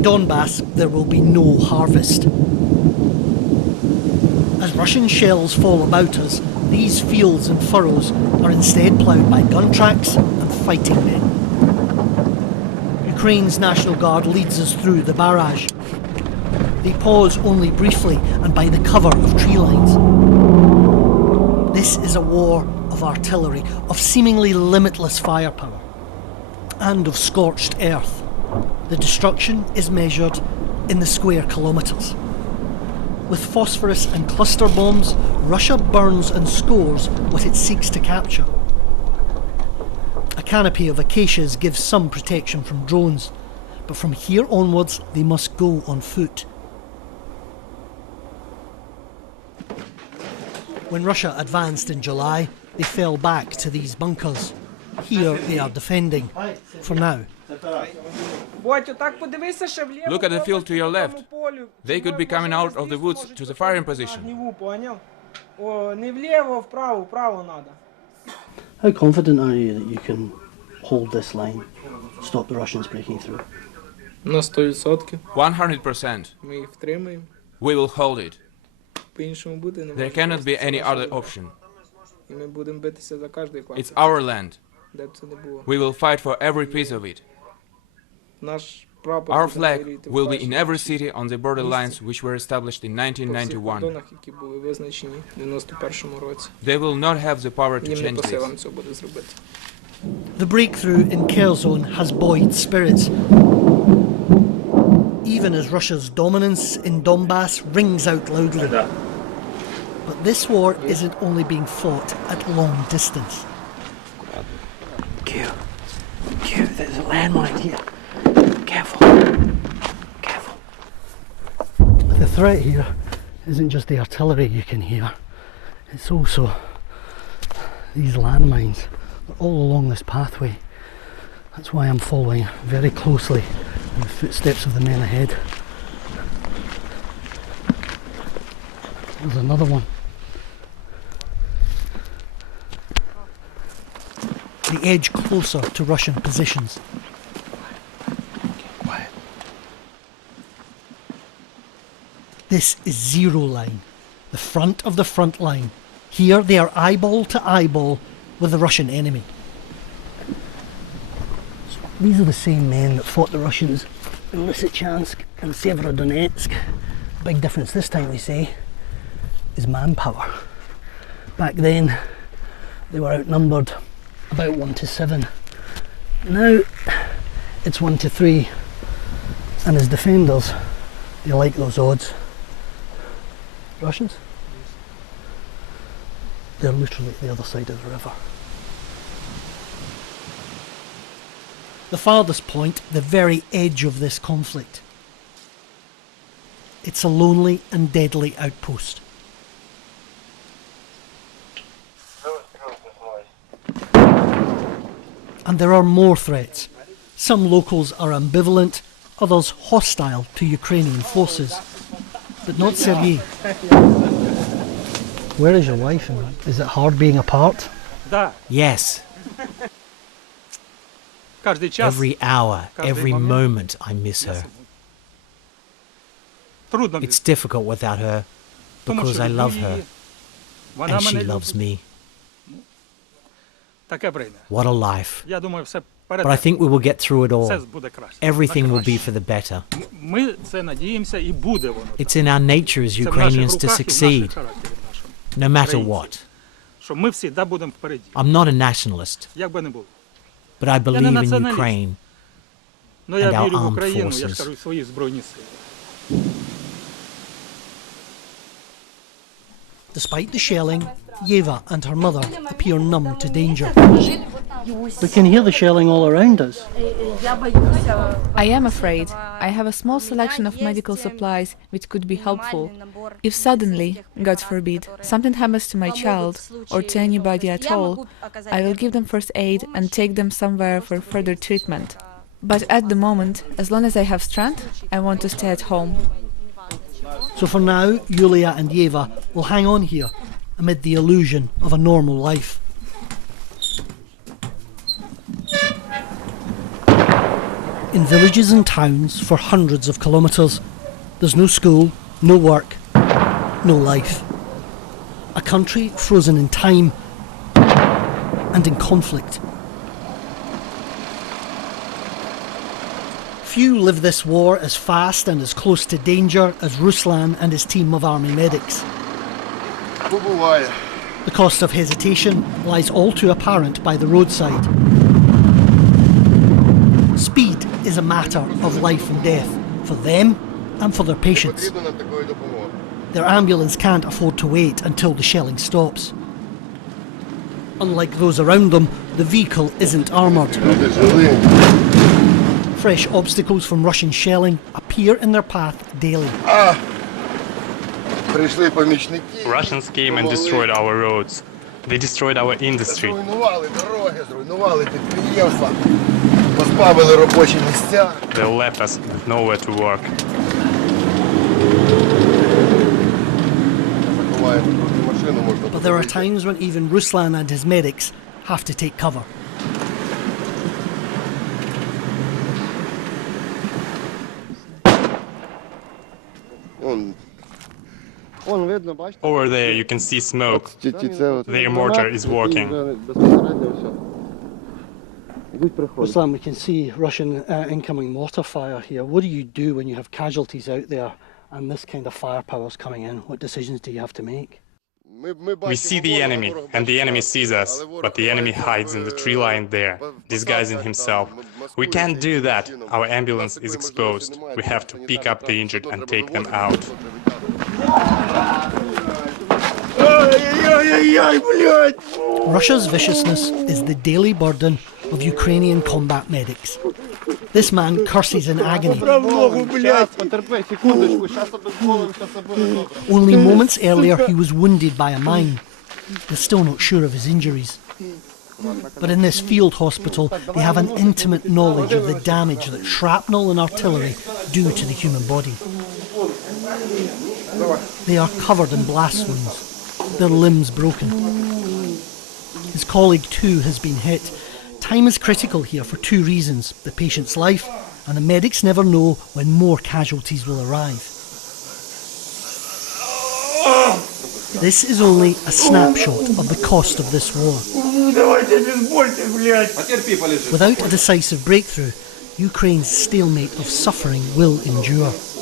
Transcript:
In Donbas, there will be no harvest. As Russian shells fall about us, these fields and furrows are instead ploughed by gun tracks and fighting men. Ukraine's National Guard leads us through the barrage. They pause only briefly and by the cover of tree lines. This is a war of artillery, of seemingly limitless firepower, and of scorched earth. The destruction is measured in the square kilometres. With phosphorus and cluster bombs, Russia burns and scores what it seeks to capture. A canopy of acacias gives some protection from drones, but from here onwards they must go on foot. When Russia advanced in July, they fell back to these bunkers. Here they are defending, for now. Look at the field to your left. They could be coming out of the woods to the firing position. How confident are you that you can hold this line, stop the Russians breaking through? 100%. We will hold it. There cannot be any other option. It's our land. We will fight for every piece of it. Our flag will be in every city on the border lines which were established in 1991. They will not have the power to change this. The breakthrough in Kherson has buoyed spirits, even as Russia's dominance in Donbas rings out loudly. But this war isn't only being fought at long distance. Q, there's a landmine here. Careful. The threat here isn't just the artillery you can hear, it's also these landmines all along this pathway. That's why I'm following very closely in the footsteps of the men ahead. There's another one. They edge closer to Russian positions. This is zero line, the front of the front line. Here they are eyeball to eyeball with the Russian enemy. So these are the same men that fought the Russians in Lysychansk and Severodonetsk. Big difference this time, they say, is manpower. Back then, they were outnumbered about 1 to 7. Now, it's 1 to 3. And as defenders, they like those odds. Russians? They're literally at the other side of the river. The farthest point, the very edge of this conflict. It's a lonely and deadly outpost. And there are more threats. Some locals are ambivalent, others hostile to Ukrainian forces. But not Sergei. Where is your wife? And is it hard being apart? Yes. Every hour, every moment I miss her. It's difficult without her because I love her and she loves me. What a life. But I think we will get through it all. Everything will be for the better. It's in our nature as Ukrainians to succeed, no matter what. I'm not a nationalist, but I believe in Ukraine and our armed forces. Despite the shelling, Yeva and her mother appear numb to danger. We can hear the shelling all around us. I am afraid. I have a small selection of medical supplies which could be helpful. If suddenly, God forbid, something happens to my child or to anybody at all, I will give them first aid and take them somewhere for further treatment. But at the moment, as long as I have strength, I want to stay at home. So for now, Yulia and Yeva will hang on here amid the illusion of a normal life. In In villages and towns for hundreds of kilometres, there's no school, no work, no life. A country frozen in time and in conflict. Few live this war as fast and as close to danger as Ruslan and his team of army medics. The cost of hesitation lies all too apparent by the roadside. Speed is a matter of life and death for them and for their patients. Their ambulance can't afford to wait until the shelling stops. Unlike those around them, the vehicle isn't armoured. Fresh obstacles from Russian shelling appear in their path daily. Russians came and destroyed our roads. They destroyed our industry. They left us with nowhere to work. But there are times when even Ruslan and his medics have to take cover. Over there you can see smoke. Their mortar is working. Ruslan, we can see Russian incoming mortar fire here. What do you do when you have casualties out there and this kind of firepower is coming in? What decisions do you have to make? We see the enemy, and the enemy sees us, but the enemy hides in the tree line there, disguising himself. We can't do that. Our ambulance is exposed. We have to pick up the injured and take them out. Russia's viciousness is the daily burden of Ukrainian combat medics. This man curses in agony. Only moments earlier he was wounded by a mine. They're still not sure of his injuries. But in this field hospital they have an intimate knowledge of the damage that shrapnel and artillery do to the human body. They are covered in blast wounds, their limbs broken. His colleague too has been hit. Time is critical here for two reasons: the patient's life, and the medics never know when more casualties will arrive. This is only a snapshot of the cost of this war. Without a decisive breakthrough, Ukraine's stalemate of suffering will endure.